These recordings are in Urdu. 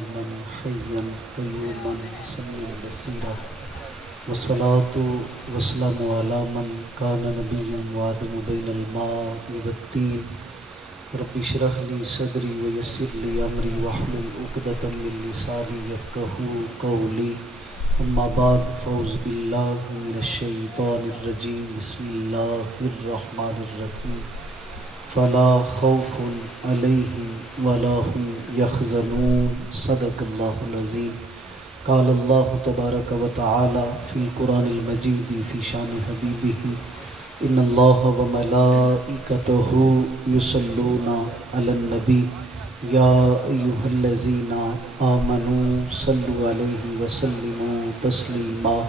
قائما حيا قيوما سميعا بصيرا والصلاة والسلام على من كان نبيا وآدم بين الماء والطين رب اشرح لي صدري ويسر لي أمري واحلل عقدة من لساني يفقهوا قولي أما بعد فأعوذ بالله من الشيطان الرجيم بسم الله الرحمن الرحيم فلا خوف عليهم ولا هم يحزنون صدق الله العظيم قال الله تبارك وتعالى في القرآن المجيد في شان حبيبه إن الله وملائكته يصلون على النبي يا أيها الذين آمنوا صلوا عليه وسلموا تسليما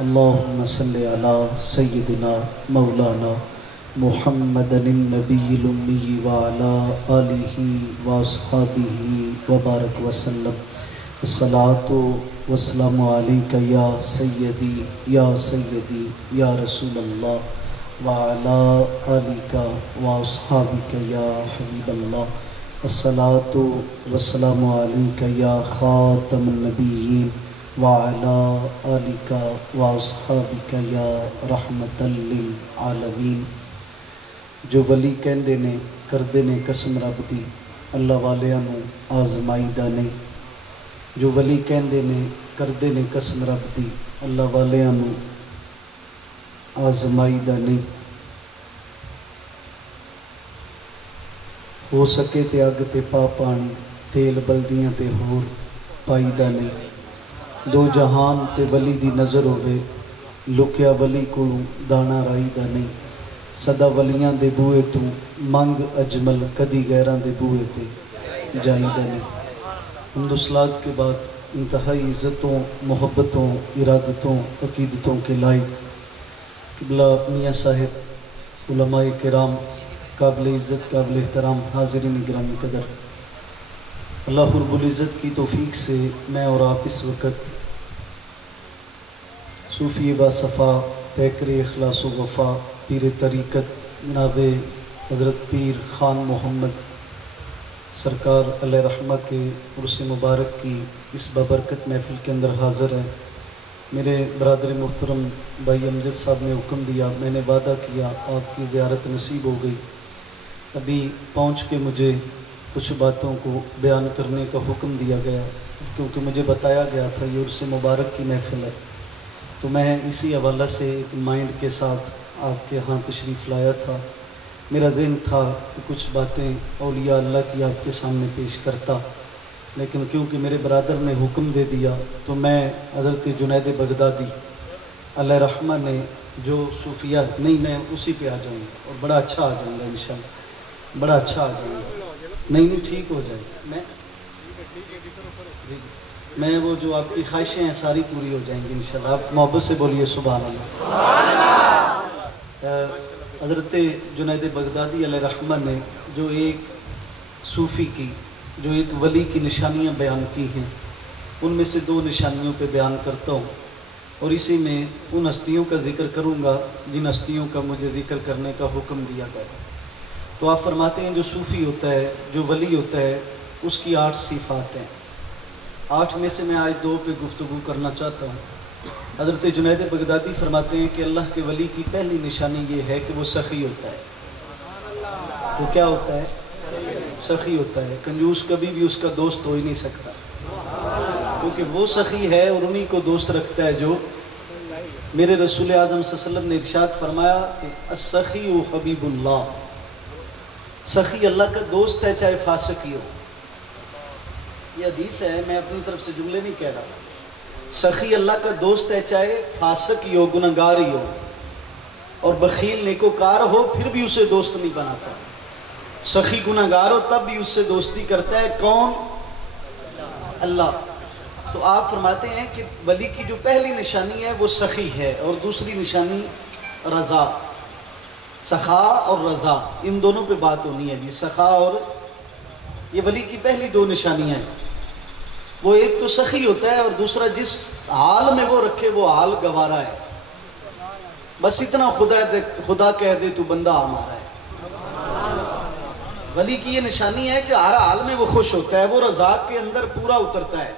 اللهم صل على سيدنا مولانا محمد النبي الأمي وعلى آله وأصحابه وبارك وسلم الصلاة والسلام عليك يا سيدي يا سيدي يا رسول الله وعلى آلك وأصحابك يا حبيب الله الصلاة والسلام عليك يا خاتم النبيين وعلى آلك وأصحابك يا رحمة للعالمين جو ولی کہندے نے کردے نے قسم رب دی اللہ والیاں نو آزمائی دا نہیں جو ولی کہندے نے کردے نے قسم رب دی اللہ والیاں نو آزمائی دا نہیں ہو سکے تے اگ تے پا پانی تیل بلدیاں تے ہور پائی دا نہیں دو جہان تے ولی دی نظر ہوئے لکیا ولی کو دانا رائی دا نہیں صدا ولیاں دے بوئے تو منگ اجمل کدی غیران دے بوئے تے جائی دا نہیں حمد و صلات کے بعد انتہائی عزتوں محبتوں ارادتوں عقیدتوں کے لائق قبلہ میاں صاحب علماء کرام قابل عزت قابل احترام حاضرین گرامی قدر اللہ رب العزت کی توفیق سے میں اور آپ اس وقت صوفی با صفا پیکر اخلاص و وفا پیر طریقت جناب حضرت پیر خان محمد سرکار علیہ رحمہ کے عرس مبارک کی اس بابرکت محفل کے اندر حاضر ہیں میرے برادر محترم بھائی امجد صاحب نے حکم دیا میں نے وعدہ کیا آپ کی زیارت نصیب ہو گئی ابھی پہنچ کے مجھے کچھ باتوں کو بیان کرنے کا حکم دیا گیا کیونکہ مجھے بتایا گیا تھا یہ عرس مبارک کی محفل ہے تو میں اسی حوالہ سے ایک مائنڈ کے ساتھ آپ کے ہاں تشریف لایا تھا میرا ذہن تھا کہ کچھ باتیں اولیاء اللہ کی آپ کے سامنے پیش کرتا لیکن کیونکہ میرے برادر نے حکم دے دیا تو میں حضرت جنید بغدادی علیہ رحمہ نے جو صوفیات نہیں میں اسی پہ آ جاؤں گا اور بڑا اچھا آ جاؤں گا انشاءاللہ بڑا اچھا آ جاؤں گا نہیں ٹھیک ہو جائے میں وہ جو آپ کی خواہشیں ہیں ساری پوری ہو جائیں گی انشاءاللہ آپ محبت سے بولیے سبحان اللہ حضرت جنید بغدادی علیہ رحمہ نے جو ایک صوفی کی جو ایک ولی کی نشانیاں بیان کی ہیں ان میں سے دو نشانیوں پہ بیان کرتا ہوں اور اسی میں ان ہستیوں کا ذکر کروں گا جن ہستیوں کا مجھے ذکر کرنے کا حکم دیا گیا تو آپ فرماتے ہیں جو صوفی ہوتا ہے جو ولی ہوتا ہے اس کی 8 صفات ہیں 8 میں سے میں آج 2 پہ گفتگو کرنا چاہتا ہوں حضرت جنید بغدادی فرماتے ہیں کہ اللہ کے ولی کی پہلی نشانی یہ ہے کہ وہ سخی ہوتا ہے وہ کیا ہوتا ہے سخی ہوتا ہے کنجوس کبھی بھی اس کا دوست ہو ہی نہیں سکتا کیونکہ وہ سخی ہے اور انہی کو دوست رکھتا ہے جو میرے رسول اعظم صلی اللہ علیہ وسلم نے ارشاد فرمایا کہ السخی حبیب اللہ سخی اللہ کا دوست ہے چاہے فاسق ہی ہو یہ حدیث ہے میں اپنی طرف سے جملے نہیں کہہ رہا سخی اللہ کا دوست ہے چاہے فاسق ہی ہو گناہگار ہی ہو اور بخیل نیکوکار ہو پھر بھی اسے دوست نہیں بناتا سخی گناہگار ہو تب بھی اس سے دوستی کرتا ہے کون اللہ تو آپ فرماتے ہیں کہ ولی کی جو پہلی نشانی ہے وہ سخی ہے اور دوسری نشانی رضا سخا اور رضا ان دونوں پہ بات ہونی ہے جی سخا اور یہ ولی کی پہلی 2 نشانیاں ہیں وہ ایک تو سخی ہوتا ہے اور دوسرا جس حال میں وہ رکھے وہ حال گوارا ہے بس اتنا خدا کہہ دے تو بندہ ہمارا ہے ولی کی یہ نشانی ہے کہ ہر حال میں وہ خوش ہوتا ہے، وہ رضا کے اندر پورا اترتا ہے۔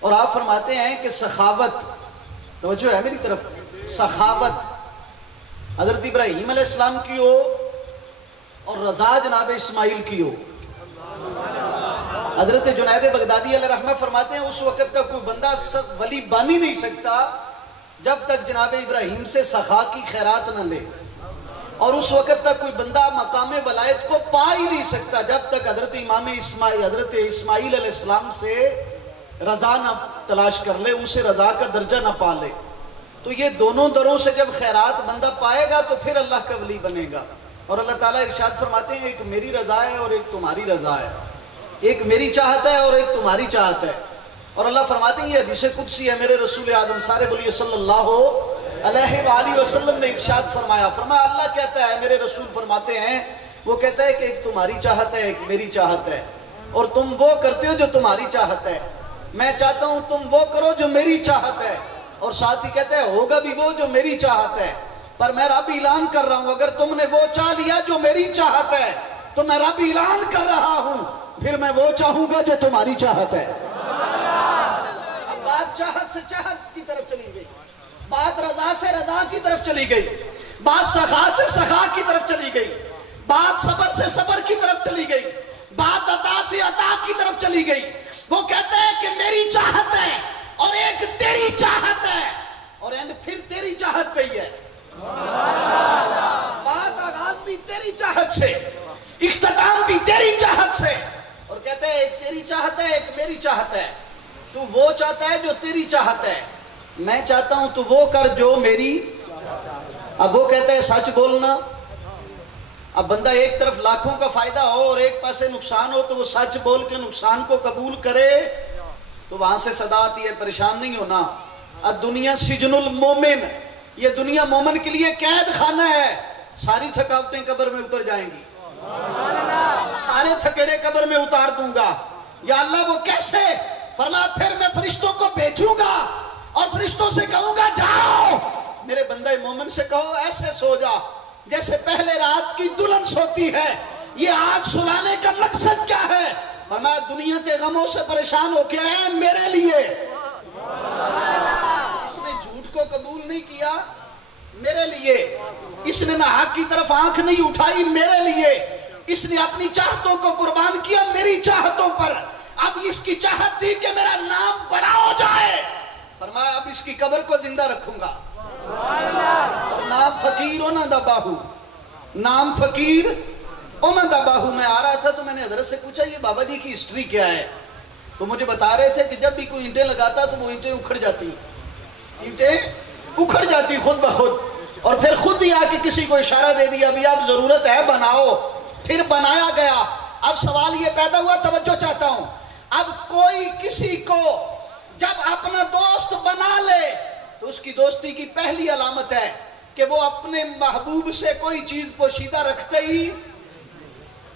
اور آپ فرماتے ہیں کہ سخاوت، توجہ ہے میری طرف، سخاوت حضرت ابراہیم علیہ السلام کی ہو اور رضا جناب اسماعیل کی ہو۔ حضرت جنید بغدادی علیہ رحمہ فرماتے ہیں اس وقت تک کوئی بندہ ولی بن ہی نہیں سکتا جب تک جناب ابراہیم سے سخا کی خیرات نہ لے، اور اس وقت تک کوئی بندہ مقام ولایت کو پا ہی نہیں سکتا جب تک حضرت حضرت اسماعیل علیہ السلام سے رضا نہ تلاش کر لے، اسے رضا کا درجہ نہ پا لے۔ تو یہ دونوں دروں سے جب خیرات بندہ پائے گا تو پھر اللہ کا ولی بنے گا۔ اور اللہ تعالیٰ ارشاد فرماتے ہیں ایک میری رضا ہے اور ایک تمہاری رضا ہے، ایک میری چاہت ہے اور ایک تمہاری چاہت ہے۔ اور اللہ فرماتے ہیں یہ حدیث قدسی ہے، میرے رسول اعظم سارے بولیے صلی اللہ علیہ وآلہ وسلم نے ارشاد فرمایا اللہ کہتا ہے، میرے رسول فرماتے ہیں، وہ کہتا ہے کہ ایک تمہاری چاہت ہے ایک میری چاہت ہے، اور تم وہ کرتے ہو جو تمہاری چاہت ہے، میں چاہتا ہوں تم وہ کرو جو میری چاہت ہے، اور ساتھ ہی کہتا ہے ہوگا بھی وہ جو میری چاہت ہے، پر میں رب اعلان کر رہا ہوں اگر تم نے وہ چاہ لیا جو میری چاہت ہے تو میں رب اعلان کر رہا ہوں پھر میں وہ چاہوں گا جو تمہاری چاہت ہے۔ اب بات چاہت سے چاہت کی طرف چلی گئی، بات رضا سے رضا کی طرف چلی گئی، بات سخا سے سخا کی طرف چلی گئی، بات صبر سے صبر کی طرف چلی گئی، بات عطا سے عطا کی طرف چلی گئی۔ وہ کہتا ہے کہ میری چاہت ہے اور ایک تیری چاہت ہے، اور پھر تیری چاہت پہ ہی ہے۔ بات آغاز بھی تیری چاہت سے، اختتام بھی تیری چاہت سے، اور کہتا ہے ایک تیری چاہت ہے ایک میری چاہت ہے۔ تو وہ چاہتا ہے جو تیری چاہت ہے، میں چاہتا ہوں تو وہ کر جو میری۔ اب وہ کہتا ہے سچ بولنا۔ اب بندہ ایک طرف لاکھوں کا فائدہ ہو اور ایک پاسے نقصان ہو تو وہ سچ بول کے نقصان کو قبول کرے، تو وہاں سے صدا آتی ہے پریشان نہیں ہونا۔ الدنیا سجن المومن، یہ دنیا مومن کے لیے قید خانہ ہے، ساری تھکاوٹیں قبر میں اتر جائیں گی، سارے تھکڑے قبر میں اتار دوں گا۔ یا اللہ وہ کیسے؟ فرمایا پھر میں فرشتوں کو بھیجوں گا اور فرشتوں سے کہوں گا جاؤ میرے بندہ مومن سے کہو ایسے سو جا جیسے پہلے رات کی دلہن سوتی ہے۔ یہ آگ سلانے کا مقصد کیا ہے؟ فرمایا دنیا کے غموں سے پریشان ہو کے آئے میرے لیے۔ اس نے جھوٹ کو قبول نہیں کیا میرے لیے، اس نے نہ حق کی طرف آنکھ نہیں اٹھائی میرے لیے، اس نے اپنی چاہتوں کو قربان کیا میری چاہتوں پر۔ اب اس کی چاہت تھی کہ میرا نام بڑا ہو جائے، فرمایا اب اس کی قبر کو زندہ رکھوں گا۔ اور نام فقیر اونا دا باہو، نام فقیر اونا دا باہو۔ میں آ رہا تھا تو میں نے حضرت سے پوچھا یہ بابا جی کی ہسٹری کیا ہے؟ تو مجھے بتا رہے تھے کہ جب بھی کوئی اینٹیں لگاتا تو وہ اینٹیں اکھڑ جاتی، اینٹیں اکھڑ جاتی خود بخود، اور پھر خود ہی آ کے کسی کو اشارہ دے دیا ابھی آپ ضرورت ہے بناؤ، پھر بنایا گیا۔ اب سوال یہ پیدا ہوا، توجہ چاہتا ہوں، اب کوئی کسی کو جب اپنا دوست بنا لے تو اس کی دوستی کی پہلی علامت ہے کہ وہ اپنے محبوب سے کوئی چیز پوشیدہ رکھتے ہی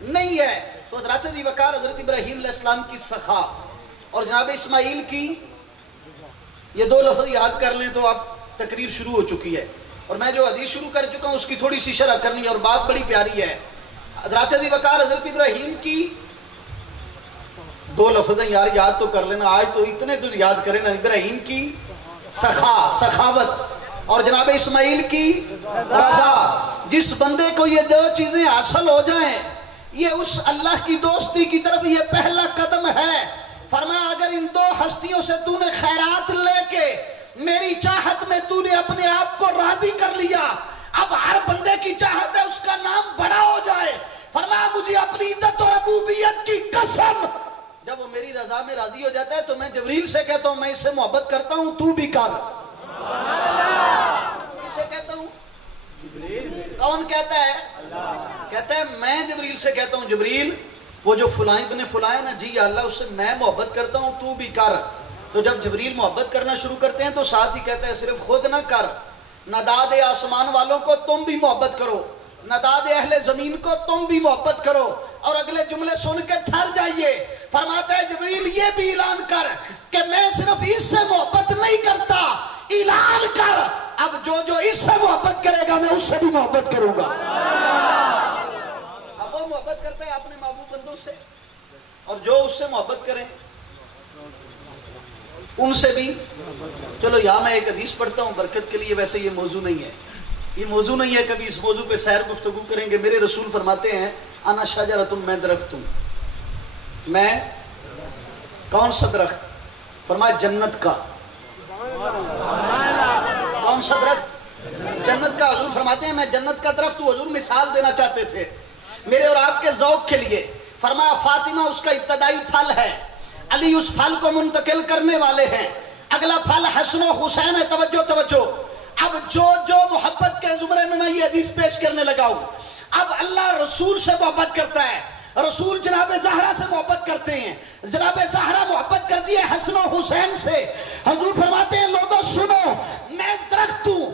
نہیں ہے۔ تو حضرت ذی وقار حضرت ابراہیم علیہ السلام کی سخا اور جناب اسماعیل کی یہ دو لفظ یاد کر لیں تو اب تقریر شروع ہو چکی ہے، اور میں جو حدیث شروع کر چکا ہوں اس کی تھوڑی سی شرح کرنی ہے، اور بات بڑی پیاری ہے۔ حضرت ذی وقار حضرت ابراہیم کی دو لفظیں یار یاد تو کر لینا، آج تو اتنے تو یاد کریں نا، ابراہیم کی سخاوت اور جناب اسماعیل کی رضا۔ جس بندے کو یہ دو چیزیں حاصل ہو جائیں یہ اس اللہ کی دوستی کی طرف یہ پہلا قدم ہے۔ فرمایا اگر ان دو ہستیوں سے تو نے خیرات لے کے میری چاہت میں تو نے اپنے آپ کو راضی کر لیا، اب ہر بندے کی چاہت ہے اس کا نام بڑا ہو جائے۔ فرمایا مجھے اپنی عزت اور ربوبیت کی قسم، جب وہ میری رضا میں راضی ہو جاتا ہے تو میں جبریل سے کہتا ہوں میں اس سے محبت کرتا ہوں تو بھی کر۔ کس سے کہتا ہوں؟ کون کہتا ہے؟ کہتا ہے میں جبریل سے کہتا ہوں جبریل وہ جو فلاں ابن فلاں ہے نا جی یا اللہ اس سے میں محبت کرتا ہوں تو بھی کر۔ تو جب جبریل محبت کرنا شروع کرتے ہیں تو ساتھ ہی کہتا ہے صرف خود نہ کر، نداد آسمان والوں کو تم بھی محبت کرو، نداد اہل زمین کو تم بھی محبت کرو، اور اگلے جملے سن کے ٹھہر جائیے۔ فرماتا ہے جبریل یہ بھی اعلان کر کہ میں صرف اس سے محبت نہیں کرتا، اعلان کر اب جو اس سے محبت کرے گا میں اس سے بھی محبت کروں گا۔ اب وہ محبت کرتا ہے اپنے محبوب بندوں سے، اور جو اس سے محبت کریں ان سے بھی۔ چلو یہاں میں ایک حدیث پڑھتا ہوں برکت کے لیے، ویسے یہ موضوع نہیں ہے، یہ موضوع نہیں ہے، کبھی اس موضوع پہ سیر گفتگو کریں گے۔ میرے رسول فرماتے ہیں انا شجرۃ، میں درخت ہوں۔ میں کون سا درخت؟ فرمایا جنت کا۔ کون سا درخت؟ جنت کا۔ حضور فرماتے ہیں میں جنت کا درخت ہوں۔ حضور مثال دینا چاہتے تھے میرے اور آپ کے ذوق کے لیے۔ فرمایا فاطمہ اس کا ابتدائی پھل ہے، علی اس پھل کو منتقل کرنے والے ہیں، اگلا پھل حسن و حسین ہے۔ توجہ توجہ، اب جو محبت کے زمرے میں یہ حدیث پیش کرنے لگا ہوں، اب اللہ رسول سے محبت کرتا ہے، رسول جناب زہرا سے محبت کرتے ہیں، جناب زہرا محبت کرتی ہے حسن و حسین سے۔ حضور فرماتے ہیں لوگوں سنو، میں درخت ہوں،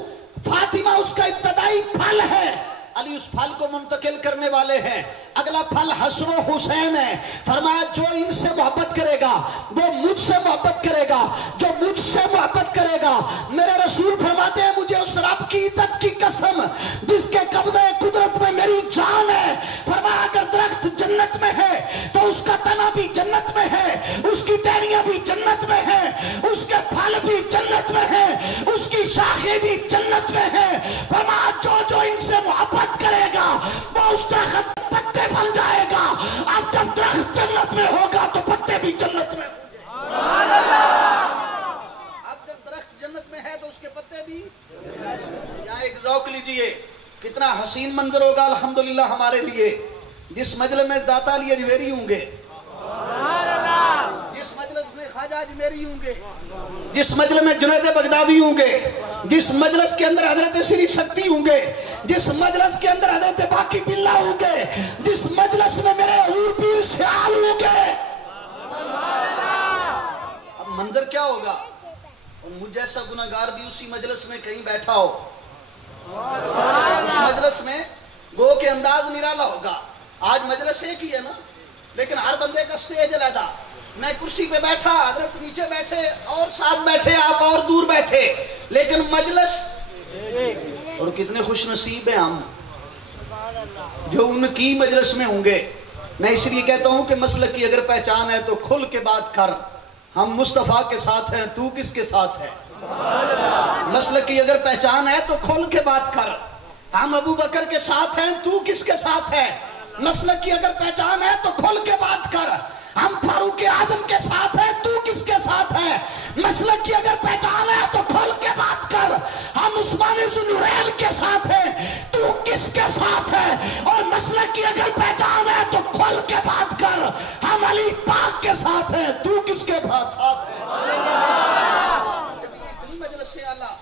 فاطمہ اس کا ابتدائی پھل ہے، علی اس پھل کو منتقل کرنے والے ہیں، اگلا پھل حسن و حسین ہے۔ فرمایا جو ان سے محبت کرے گا وہ مجھ سے محبت کرے گا، جو مجھ سے محبت کرے گا۔ میرے رسول فرماتے ہیں مجھے اس رب کی عزت کی قسم جس کے قبضہ قدرت میں میری جان ہے، فرمایا اگر درخت جنت میں ہے تو اس کا تنا بھی جنت میں ہے، اس کی ٹہنیاں بھی جنت میں ہے، اس کے پھل بھی جنت میں ہے، اس کی شاخیں بھی جنت میں ہے۔ فرمایا جو ان سے محبت کرے گا وہ اس درخت پتے بن جائے گا۔ اب جب درخت جنت میں ہوگا تو پتے بھی جنت میں ہوں گے۔ اب جب درخت جنت میں ہے تو اس کے پتے بھی۔ یہاں ایک ذوق لیجئے، کتنا حسین منظر ہوگا الحمدللہ ہمارے لیے جس مجلس میں داتا علی اجمیری ہوں گے، جس مجلس میں خواجہ اجمیری ہوں گے، جس مجلس میں جنید بغدادی ہوں گے، جس مجلس کے اندر حضرت سری شکتی ہوں گے، جس مجلس کے اندر حضرت باقی باللہ ہوں گے، جس مجلس میں میرے حضور پیر سیال ہوں گے، اب منظر کیا ہوگا؟ اور مجھ جیسا گناہگار بھی اسی مجلس میں کہیں بیٹھا ہو، اس مجلس میں گو کے انداز نرالا ہوگا۔ آج مجلس ایک ہی ہے نا، لیکن ہر بندے کا سٹیج علیحدہ۔ میں کرسی پہ بیٹھا، حضرت نیچے بیٹھے اور ساتھ بیٹھے، آپ اور دور بیٹھے، لیکن مجلس۔ اور کتنے خوش نصیب ہیں ہم جو ان کی مجلس میں ہوں گے۔ میں اس لیے کہتا ہوں کہ مسلک کی اگر پہچان ہے تو کھل کے بات کر، ہم مصطفیٰ کے ساتھ ہیں، تو کس کے ساتھ ہے؟ مسلک کی اگر پہچان ہے تو کھل کے بات کر، ہم ابو بکر کے ساتھ ہیں، تو کس کے ساتھ ہے؟ مسلک کی اگر پہچان ہے تو کھل کے بات کر، ہم فاروق اعظم کے ساتھ ہیں، تو کس کے ساتھ ہے؟ مسلک کی اگر پہچان ہے تو کھل کے بات کر، ہم عثمان ذو نورین کے ساتھ ہیں، تو کس کے ساتھ ہے؟ اور مسلک کی اگر پہچان ہے تو کھل کے بات کر، ہم علی پاک کے ساتھ ہیں، تو کس کے ساتھ ہے؟ اتنی مجلس اعلیٰ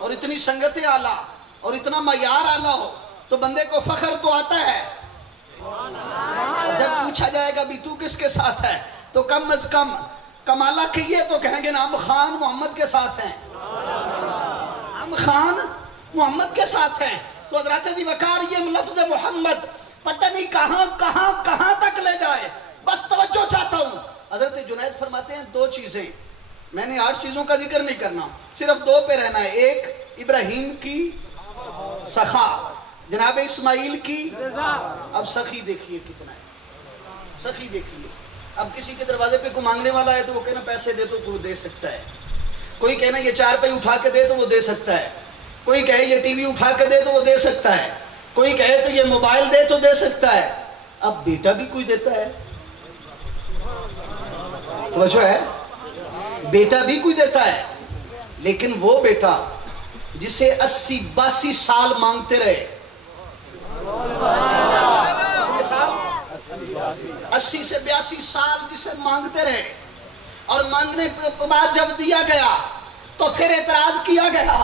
اور اتنی سنگت اعلیٰ اور اتنا معیار اعلیٰ ہو تو بندے کو فخر تو آتا ہے۔ اور جب پوچھا جائے گا بھی تو کس کے ساتھ ہے تو کم از کم کمالہ کہیے تو کہیں گے نا ہم خان محمد کے ساتھ ہیں، ہم خان محمد کے ساتھ ہیں۔ تو حضرت دی وقار یہ لفظ محمد پتہ نہیں کہاں تک لے جائے، بس توجہ چاہتا ہوں۔ حضرت جنید فرماتے ہیں دو چیزیں، میں نے 8 چیزوں کا ذکر نہیں کرنا، صرف 2 پہ رہنا ہے۔ ایک ابراہیم کی سخا، جناب اسماعیل کی۔ اب سخی دیکھیے کتنا ہے، سخی دیکھیے۔ اب کسی کے دروازے پہ کوئی مانگنے والا ہے تو وہ کہنا پیسے دے تو دے سکتا ہے، کوئی کہنا یہ 4 پہ اٹھا کے دے تو وہ دے سکتا ہے، کوئی کہے یہ ٹی وی اٹھا کے دے تو وہ دے سکتا ہے، کوئی کہے تو یہ موبائل دے تو دے سکتا ہے۔ اب بیٹا بھی کوئی دیتا ہے، توجہ ہے، بیٹا بھی کوئی دیتا ہے، لیکن وہ بیٹا جسے 80-82 سال مانگتے رہے، 80 سے 82 سال جسے مانگتے رہے، اور مانگنے کے بعد جب دیا گیا تو پھر اعتراض کیا گیا،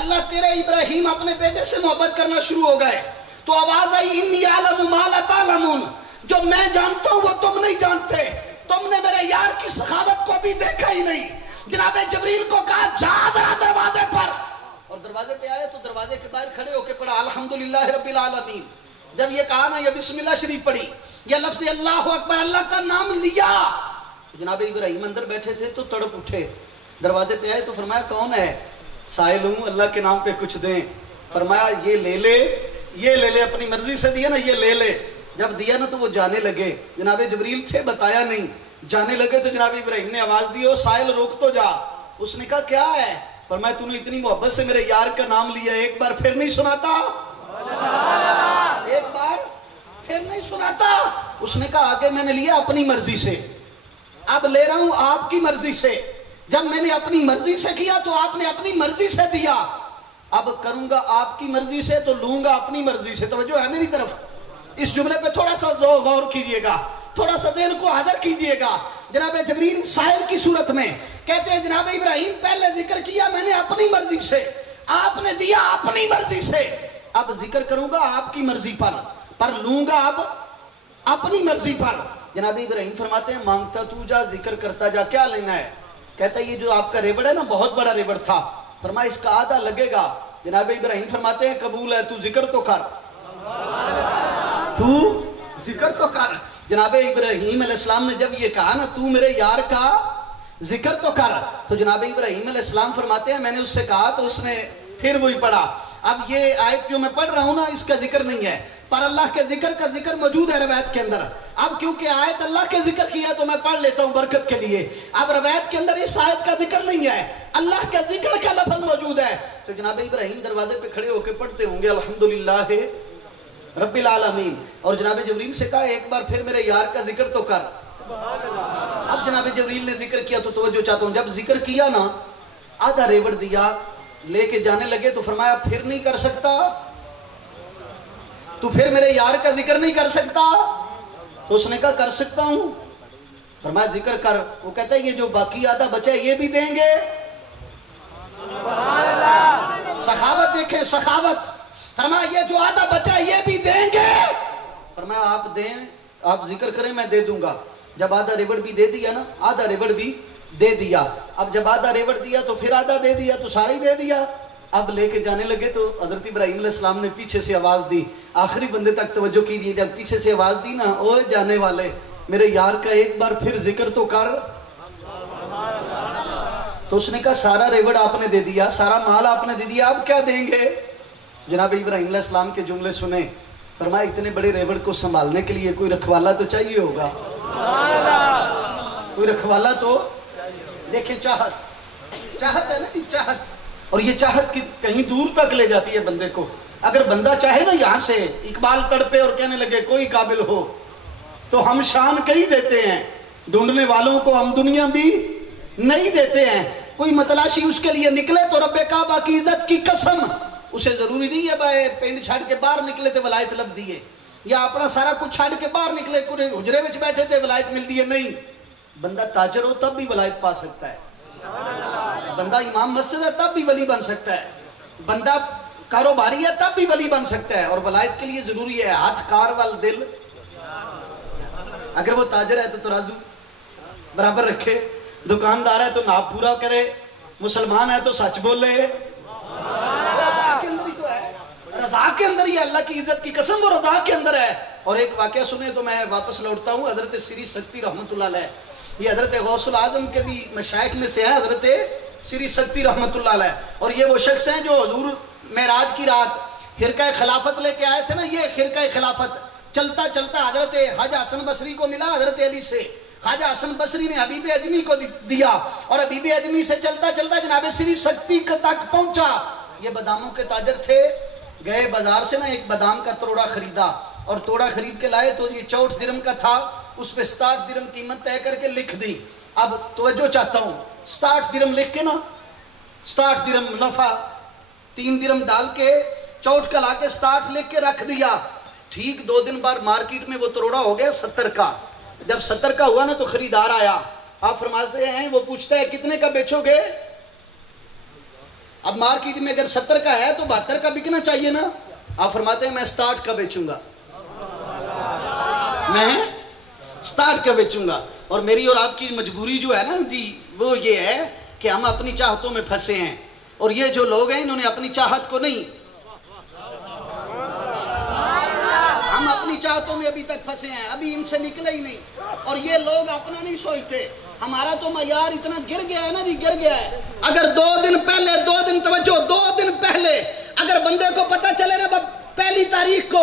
اللہ تیرے ابراہیم اپنے بیٹے سے محبت کرنا شروع ہو گئے تو آواز آئی انی اعلم ما لا تعلمون، جو میں جانتا ہوں وہ تم نہیں جانتے، تم نے میرے یار کی سخاوت کو بھی دیکھا ہی نہیں۔ جناب جبریل کو کہا جا ذرا دروازے پر، اور دروازے پہ آئے تو دروازے کے باہر کھڑے ہو کے پڑھا الحمدللہ رب العالمین۔ جب یہ کہا نا یہ بسم اللہ شریف پڑھی، یہ لفظ اللہ اکبر، اللہ کا نام لیا، جناب ابراہیم اندر بیٹھے تھے تو تڑپ اٹھے، دروازے پہ آئے تو فرمایا کون ہے؟ سائل ہوں، اللہ کے نام پہ کچھ دیں۔ فرمایا یہ لے لے، یہ لے لے، اپنی مرضی سے دیا نا، یہ لے لے۔ جب دیا نا تو وہ جانے لگے، جناب جبریل تھے بتایا نہیں، جانے لگے تو جناب ابراہیم نے آواز دی، او سائل روک تو جا۔ اس نے کہا کیا ہے؟ فرمایا تو نے اتنی محبت سے میرے یار کا نام لیا، ایک بار پھر نہیں سناتا؟ ایک بار پھر نہیں سناتا؟ اس نے کہا آگے میں نے لیا اپنی مرضی سے، اب لے رہا ہوں آپ کی مرضی سے، جب میں نے اپنی مرضی سے کیا تو آپ نے اپنی مرضی سے دیا، اب کروں گا آپ کی مرضی سے تو لوں گا اپنی مرضی سے۔ توجہ ہے میری طرف؟ اس جملے پہ تھوڑا سا غور کیجئے گا، تھوڑا سا ذہن کو حاضر کیجئے گا۔ جناب جبریل سائل کی صورت میں کہتے ہیں جناب ابراہیم پہلے ذکر کیا میں نے اپنی مرضی سے، آپ نے دیا اپنی مرضی سے، اب ذکر کروں گا آپ کی مرضی پر لوں گا اب اپنی مرضی پر۔ جناب ابراہیم فرماتے ہیں مانگتا تو جا، ذکر کرتا جا، کیا لینا ہے؟ کہتا ہے یہ جو آپ کا ریوڑ ہے نا بہت بڑا ریوڑ تھا، فرمایا اس کا آدھا لگے گا۔ جناب ابراہیم فرماتے ہیں قبول ہے، تو ذکر تو کر، تو ذکر تو کر۔ جناب ابراہیم علیہ السلام نے جب یہ کہا نا تو میرے یار کا ذکر تو کر، تو جناب ابراہیم علیہ السلام فرماتے ہیں میں نے اس سے کہا تو اس نے پھر وہی پڑھا۔ اب یہ آیت جو میں پڑھ رہا ہوں نا اس کا ذکر نہیں ہے، پر اللہ کے ذکر کا ذکر موجود ہے روایت کے اندر۔ اب کیونکہ آیت اللہ کے ذکر کی ہے تو میں پڑھ لیتا ہوں برکت کے لیے۔ اب روایت کے اندر اس آیت کا ذکر نہیں ہے، اللہ کے ذکر کا لفظ موجود ہے۔ تو جناب ابراہیم دروازے پہ کھڑے ہو کے پڑھتے ہوں گے الحمدللہ رب العالمین، اور جناب جبریل سے کہا ایک بار پھر میرے یار کا ذکر تو کر۔ اب جناب جبریل نے ذکر کیا تو توجہ چاہتا ہوں، جب ذکر کیا نا آدھا ریوڑ دیا، لے کے جانے لگے تو فرمایا پھر نہیں کر سکتا؟ تو پھر میرے یار کا ذکر نہیں کر سکتا؟ تو اس نے کہا کر سکتا ہوں۔ فرمایا ذکر کر۔ وہ کہتا ہے یہ جو باقی آدھا بچہ یہ بھی دیں گے؟ سخاوت دیکھیں، سخاوت۔ فرمایا یہ جو آدھا بچہ یہ بھی دیں گے؟ فرمایا آپ دیں، آپ ذکر کریں میں دے دوں گا۔ جب آدھا ریوڑ بھی دے دیا نا، آدھا ریوڑ بھی دے دیا۔ اب جب آدھا ریوڑ دیا تو پھر آدھا دے دیا، تو سارا ہی دے دیا۔ اب لے کے جانے لگے تو حضرت ابراہیم علیہ السلام نے پیچھے سے آواز دی، آخری بندے تک توجہ کیجیے، جب پیچھے سے آواز دی نا اوہ جانے والے میرے یار کا ایک بار پھر ذکر تو کر۔ تو اس نے کہا سارا ریوڑ آپ نے دے دیا، سارا مال آپ نے دے دیا، اب کیا دیں گے؟ جناب ابراہیم علیہ السلام کے جملے سنیں، فرمایا اتنے بڑے ریوڑ کو سنبھالنے کے لیے کوئی رکھوالا تو چاہیے ہوگا، کوئی رکھوالا تو۔ دیکھیں چاہت ہے نا، چاہت، اور یہ چاہت کہیں دور تک لے جاتی ہے بندے کو۔ اگر بندہ چاہے نا یہاں سے اقبال تڑپے اور کہنے لگے کوئی قابل ہو تو ہم شان کہیں دیتے ہیں، ڈھونڈنے والوں کو ہم دنیا بھی نہیں دیتے ہیں۔ کوئی متلاشی اس کے لیے نکلے تو رب کعبہ کی عزت کی قسم اسے ضروری نہیں ہے بھائی پینڈ چھاڑ کے باہر نکلے تھے ولایت لب دیے، یا اپنا سارا کچھ چھاڑ کے باہر نکلے پورے حجرے میں بیٹھے تھے ولایت مل دیے، نہیں۔ بندہ تاجر ہو تب بھی ولایت پا سکتا ہے، بندہ امام مسجد ہے تب بھی ولی بن سکتا ہے، بندہ کاروباری ہے تب بھی ولی بن سکتا ہے، اور ولایت کے لیے ضروری ہے ہاتھ کار وال دل۔ اگر وہ تاجر ہے تو ترازو برابر رکھے، دکاندار ہے تو ناپ پورا کرے، مسلمان ہے تو سچ بولے، رضا کے اندر ہی تو ہے، رضا کے اندر ہی اللہ کی عزت کی قسم وہ رضا کے اندر ہے۔ اور ایک واقعہ سنے تو میں واپس لوٹتا ہوں، حضرت سری سکتی رحمت اللہ علیہ، یہ حضرت غوث العظم کے بھی مشائخ میں سے ہے حضرت سری سکتی رحمت اللہ علیہ، اور یہ وہ شخص ہیں جو حضور معراج کی رات خرقہ خلافت لے کے آئے تھے نا، یہ خرقہ خلافت چلتا چلتا حضرت خواجہ حسن بصری کو ملا حضرت علی سے، خواجہ حسن بصری نے حبیب اجمی کو دیا، اور حبیب اجمی سے چلتا چلتا جناب سری سکتی تک پہنچا۔ یہ باداموں کے تاجر تھے، گئے بازار سے نا ایک بادام کا توڑا خریدا، اور توڑا خرید کے لائے تو یہ 64 درم کا تھا، اس پہ 67 درم قیمت طے کر کے لکھ دی۔ اب توجہ چاہتا ہوں، 67 درم لکھ کے نا، 67 درم نفع، 3 درم ڈال کے 64 کا لا کے 67 لکھ کے رکھ دیا۔ ٹھیک 2 دن بعد مارکیٹ میں وہ تروڑا ہو گیا 70 کا۔ جب 70 کا ہوا نا تو خریدار آیا، آپ فرماتے ہیں وہ پوچھتا ہے کتنے کا بیچو گے؟ اب مارکیٹ میں اگر 70 کا ہے تو 72 کا بکنا چاہیے نا، آپ فرماتے ہیں میں 67 کا بیچوں گا، میں 67 کا بیچوں گا۔ اور میری اور آپ کی مجبوری جو ہے نا جی وہ یہ ہے کہ ہم اپنی چاہتوں میں پھنسے ہیں، اور یہ جو لوگ ہیں انہوں نے اپنی چاہت کو نہیں، ہم اپنی چاہتوں میں ابھی تک پھنسے ہیں، ابھی ان سے نکلے ہی نہیں، اور یہ لوگ اپنا نہیں سوچتے۔ ہمارا تو معیار اتنا گر گیا ہے نا جی، گر گیا ہے۔ اگر 2 دن پہلے، 2 دن توجہ، 2 دن پہلے اگر بندے کو پتہ چلے نا پہلی تاریخ کو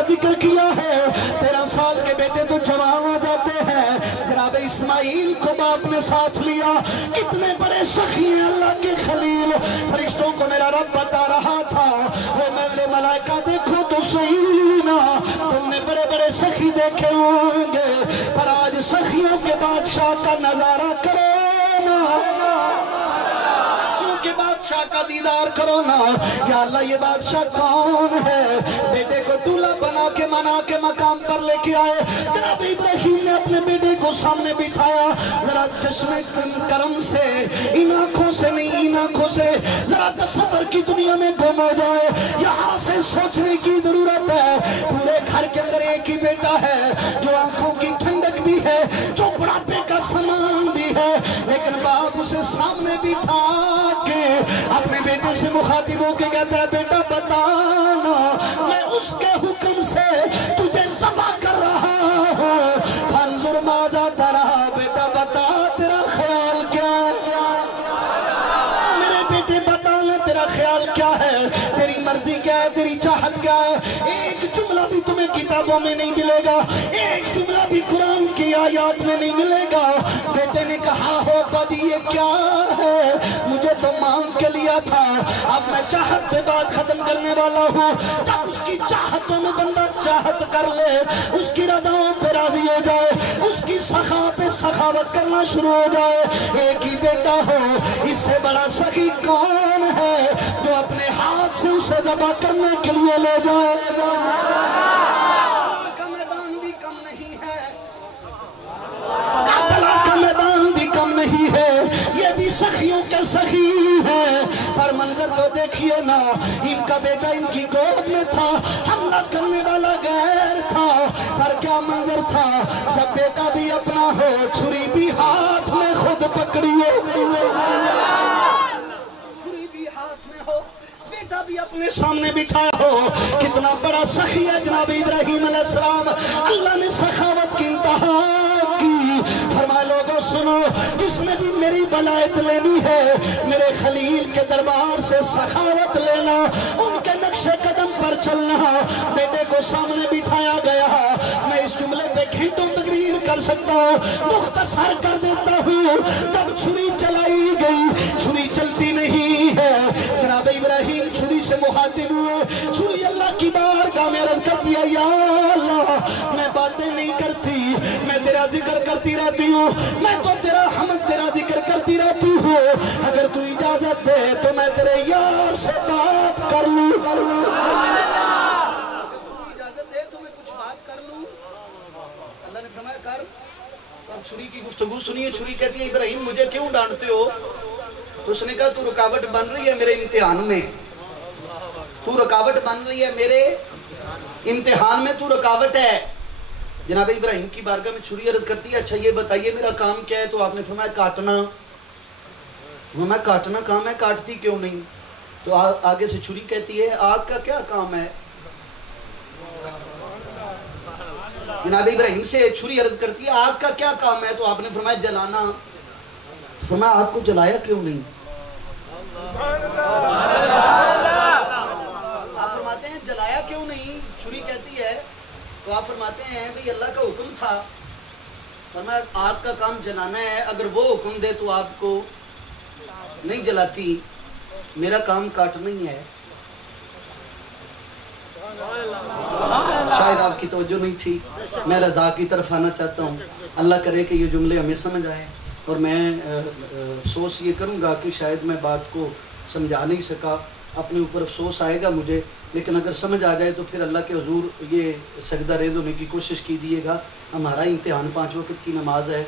کا ذکر کیا ہے، 13 سال کے بیٹے تو جوان ہو جاتے ہیں، جناب اسماعیل کو باپ نے ساتھ لیا، کتنے بڑے سخی ہیں اللہ کے خلیل، فرشتوں کو میرا رب بتا رہا تھا، وہ میرے ملائکہ دیکھو تو صحیح نا، تم نے بڑے بڑے سخی دیکھے ہوں گے، پر آج سخیوں کے بادشاہ کا نظارہ کرو نا، کہ بادشاہ کا دیدار کرو نا، یا اللہ یہ بادشاہ کون ہے؟ بیٹے کو دولہا بنا کے منا کے مقام پر لے کے آئے، جناب ابراہیم نے اپنے بیٹے کو سامنے بٹھایا، ذرا چشم کرم سے، ان آنکھوں سے نہیں، ان آنکھوں سے ذرا تصور کی دنیا میں گم ہو جائے، یہاں سے سوچنے کی ضرورت ہے، پورے گھر کے اندر ایک ہی بیٹا ہے جو آنکھوں کی ٹھنڈک بھی ہے، جو بڑھاپے کا سامان بھی ہے، لیکن باپ اسے سامنے بٹھا کے اپنے بیٹے سے مخاطب ہو کے کہتا ہے بیٹا بتانا، میں اس کے حکم سے تجھے ذبح کر رہا ہوں، فانظر ماذا ترى، بیٹا بتا تیرا خیال کیا ہے، میرے بیٹے بتانا تیرا خیال کیا ہے، تیری مرضی کیا ہے، تیری چاہت کیا ہے؟ ایک جملہ بھی تمہیں کتابوں میں نہیں ملے گا، ایک جملہ بھی قرآن کی آیات میں نہیں ملے گا۔ بیٹے نے کہا ہو بابی یہ کیا ہے، مجھے تو مانگ کے لیا تھا، اب میں چاہت پہ بات ختم کرنے والا ہوں، جب اس کی چاہتوں میں بندہ چاہت کر لے، اس کی رضاؤں پہ راضی ہو جائے، اس کی سخا پہ سخاوت کرنا شروع ہو جائے، ایک ہی بیٹا ہو، اس سے بڑا سخی کون ہے جو اپنے ہاتھ سے اسے ذبح کرنے کے لیے لے جائے؟ کا میدان بھی کم نہیں ہے، کربلا کا میدان بھی کم نہیں ہے، یہ بھی سخیوں کے سخی ہیں، پر منظر تو دیکھیے نا، ان کا بیٹا ان کی گود میں تھا، حملہ کرنے والا غیر تھا، پر کیا منظر تھا جب بیٹا بھی اپنا ہو، چھری بھی ہاتھ میں خود پکڑی بھی اپنے سامنے بٹھایا ہو، کتنا بڑا سخی ہے جناب ابراہیم علیہ السلام۔ اللہ نے سخاوت کی انتہا کی، فرمایا لوگوں سنو، جس نے بھی میری ولایت لینی ہے، میرے خلیل کے دربار سے سخاوت لینا، ان کے نقش قدم پر چلنا۔ بیٹے کو سامنے بٹھایا گیا، میں اس جملے پہ گھنٹوں تقریر کر سکتا ہوں، مختصر کر دیتا ہوں۔ جب چھری چلائی گئی، چھری چلتی نہیں ہے، جناب ابراہیم چھری سے مخاطب ہوئے، چھری اللہ کی بارگاہ میں عرض کر دیا، یا اللہ میں باتیں نہیں کرتی، میں تیرا ذکر کرتی رہتی ہوں، میں تو تیرا حمد تیرا ذکر کرتی رہتی ہوں، اگر تو اجازت دے تو میں تیرے یار سے بات کر لوں، اگر تو اجازت دے تو میں کچھ بات کر لوں۔ اللہ نے فرمایا کر۔ اب چھری کی گفتگو سنیے، چھری کہتی ہے ابراہیم مجھے کیوں ڈانٹتے ہو؟ تو اس نے کہا تو رکاوٹ بن رہی ہے میرے امتحان میں، تو رکاوٹ بن رہی ہے میرے امتحان میں، تو رکاوٹ ہے۔ جناب ابراہیم کی بارگاہ میں چھری عرض کرتی ہے اچھا یہ بتائیے میرا کام کیا ہے؟ تو آپ نے فرمایا کاٹنا۔ میں کاٹنا کام ہے، کاٹتی کیوں نہیں؟ تو آگے سے چھری کہتی ہے آگ کا کیا کام ہے؟ جناب ابراہیم سے چھری عرض کرتی ہے آگ کا کیا کام ہے؟ تو آپ نے فرمایا جلانا۔ فرمایا آگ کو جلایا کیوں نہیں؟ آپ فرماتے ہیں جلایا کیوں نہیں؟ چھری کہتی ہے تو آپ فرماتے ہیں بھئی اللہ کا حکم تھا، فرمایا آگ کا کام جلانا ہے، اگر وہ حکم دے تو آپ کو نہیں جلاتی، میرا کام کاٹنا ہی ہے۔ شاید آپ کی توجہ نہیں تھی، میں رضا کی طرف آنا چاہتا ہوں، اللہ کرے کہ یہ جملے ہمیں سمجھ آئیں، اور میں افسوس یہ کروں گا کہ شاید میں بات کو سمجھا نہیں سکا، اپنے اوپر افسوس آئے گا مجھے، لیکن اگر سمجھ آ جائے تو پھر اللہ کے حضور یہ سجدہ ریز ہونے کی کوشش کیجیے گا۔ ہمارا امتحان 5 وقت کی نماز ہے،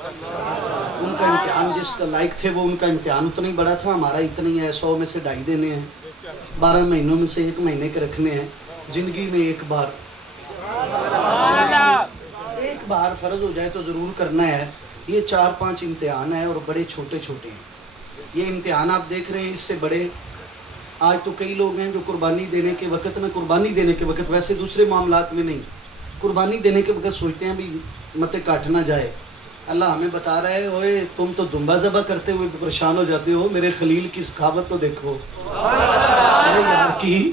ان کا امتحان جس کا لائق تھے وہ ان کا امتحان اتنا ہی بڑا تھا، ہمارا اتنا ہی ہے، 100 میں سے 2.5 دینے ہیں، 12 مہینوں میں سے 1 مہینے کے رکھنے ہیں، زندگی میں ایک بار فرض ہو جائے تو ضرور کرنا ہے۔ یہ 4-5 امتحان ہیں اور بڑے چھوٹے چھوٹے ہیں، یہ امتحان آپ دیکھ رہے ہیں، اس سے بڑے آج تو کئی لوگ ہیں جو قربانی دینے کے وقت قربانی دینے کے وقت ویسے دوسرے معاملات میں نہیں، قربانی دینے کے وقت سوچتے ہیں بھی مت کاٹ نہ جائے۔ اللہ ہمیں بتا رہا ہے اوئے تم تو دمبا ذبح کرتے ہوئے پریشان ہو جاتے ہو، میرے خلیل کی سخاوت تو دیکھو، میرے یار کی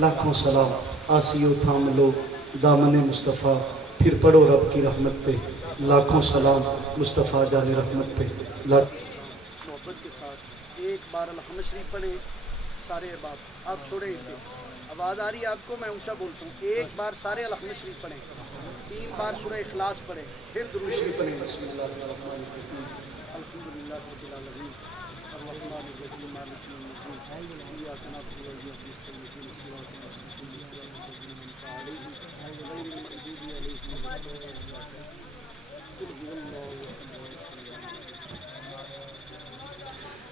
لاکھوں سلام، آسیو تھام لو دامن مصطفیٰ، پھر پڑھو رب کی رحمت پہ، لاکھوں سلام مصطفیٰ جان رحمت پہ۔ محبت کے ساتھ ایک بار الحمد شریف پڑھیں سارے احباب، آپ چھوڑیں اسے، آواز آ رہی ہے آپ کو، میں اونچا بولتا ہوں، ایک بار سارے الحمد شریف پڑھیں، 3 بار سورہ اخلاص پڑھیں، پھر درود شریف پڑھیں۔ بسم اللہ الرحمن الرحیم، الحمدللہ رب العالمین، الرحمن الرحیم، مالک یوم الدین، ایاک نعبد و ایاک نستعین، اهدنا الصراط المستقیم، صراط الذین انعمت علیہم غیر المغضوب علیہم ولا الضالین۔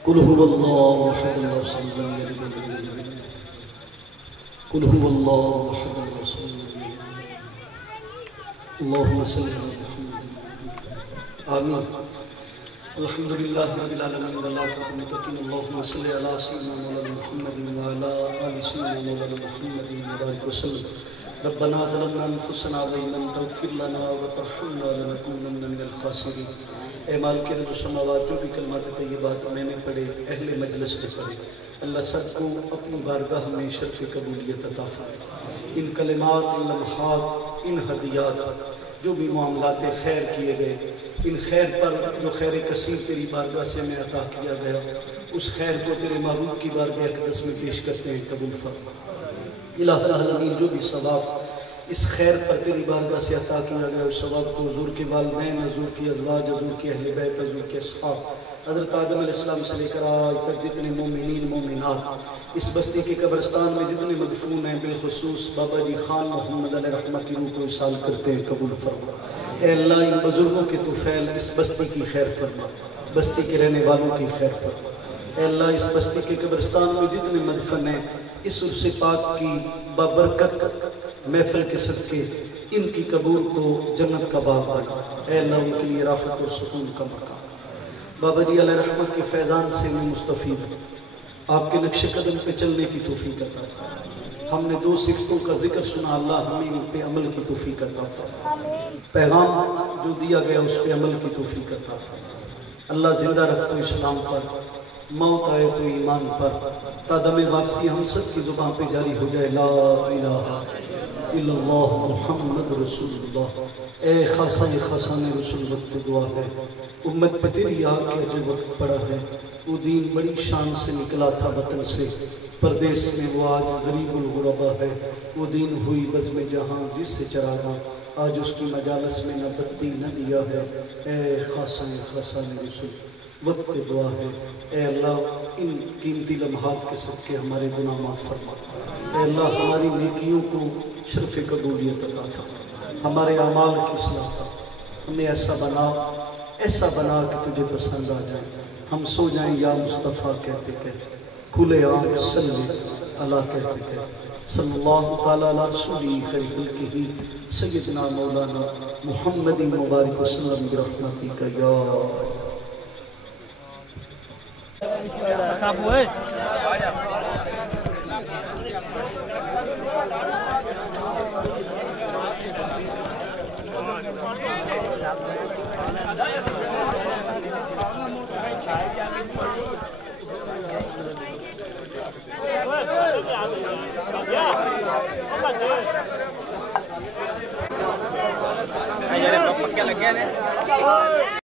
قل هو الله احد الله الصمد لم يلد ولم يولد، قل هو الله احد الله الصمد لم يلد، اللهم صل على محمد آمين۔ الحمد لله رب العالمين والعاقبة للمتقين، اللهم صل على سيدنا مولانا محمد وعلى آل سيدنا مولانا محمد وبارك وسلم۔ ربنا ظلمنا انفسنا وان لم تغفر لنا وترحمنا لنكونن من الخاسرين۔ اے مالک رب السماوات، جو بھی کلمات طیبات میں نے پڑھے، اہل مجلس نے پڑھے، اللہ سب کو اپنی بارگاہ میں شرف قبولیت عطا فرمائے۔ ان کلمات، ان لمحات، ان ہدیات، جو بھی معاملات خیر کیے گئے، ان خیر پر جو خیر کثیر تیری بارگاہ سے ہمیں عطا کیا گیا، اس خیر کو تیرے محبوب کی بارگاہ اقدس میں پیش کرتے ہیں، قبول فرما۔ الہ العالمین، جو بھی ثواب اس خیر پر تیری بارگاہ سے عطا کیا گیا، اس ثواب کو حضور کے والدین، حضور کی ازواج، حضور کے اہل بیت، حضور کے اصحاب، حضرت آدم علیہ السلام سے لے کر آج تک جتنے مومنین مومنات اس بستی کے قبرستان میں جتنے مدفون ہیں، بالخصوص بابا جی خان محمد علیہ رحمہ کی روح کو اصال کرتے ہیں، قبول فرما۔ اے اللہ، ان بزرگوں کے تو فعل اس بستی کی خیر فرما، بستی کے رہنے والوں کی خیر فرما۔ اے اللہ، اس بستی کے قبرستان میں جتنے مدفن ہیں، اس عرص پاک کی بابرکت محفل کے صدقے ان کی قبور کو جنت کا باغ بنا۔ اے اللہ، ان کے لیے راحت اور سکون کا مقام۔ بابا جی علیہ رحمت کے فیضان سے میں مستفید ہوں، آپ کے نقش قدم پہ چلنے کی توفیق عطا فرما۔ ہم نے 2 صفتوں کا ذکر سنا، اللہ ہمیں ان پہ عمل کی توفیق عطا فرما۔ پیغام جو دیا گیا اس پہ عمل کی توفیق عطا فرما۔ اللہ زندہ رکھ تو اسلام پر، موت آئے تو ایمان پر، تا دم واپسی ہم سب کی زبان پہ جاری ہو جائے لا الہ الا اللہ محمد رسول اللہ۔ اے خاصہ خاصان رسول، وقت دعا ہے، امت پہ تیری آگ کے جو وقت پڑا ہے، وہ دین بڑی شان سے نکلا تھا وطن سے، پردیس میں وہ آج غریب الغربا ہے، وہ دین ہوئی بزم جہاں جس سے چراغاں، آج اس کی مجالس میں نہ بتی نہ دیا ہے۔ اے خاصان خاصان رسول، وقت دعا ہے، اے اللہ ان قیمتی لمحات کے صدقے ہمارے گناہ معاف فرما۔ اے اللہ، ہماری نیکیوں کو شرف قبولیت عطا فرما، ہمارے اعمال کی اصلاح فرما، ہمیں ایسا بنا کہ تجھے پسند آ جائے، ہم سو جائیں یا مصطفیٰ کہتے کہتے، کھلے آنکھ صلی اللہ کہتے کہتے، صلی اللہ تعالیٰ علیہ رسولی خیر خلقہ سیدنا مولانا محمد مبارک وسلم برحمتک یا Sabu eh. Ya,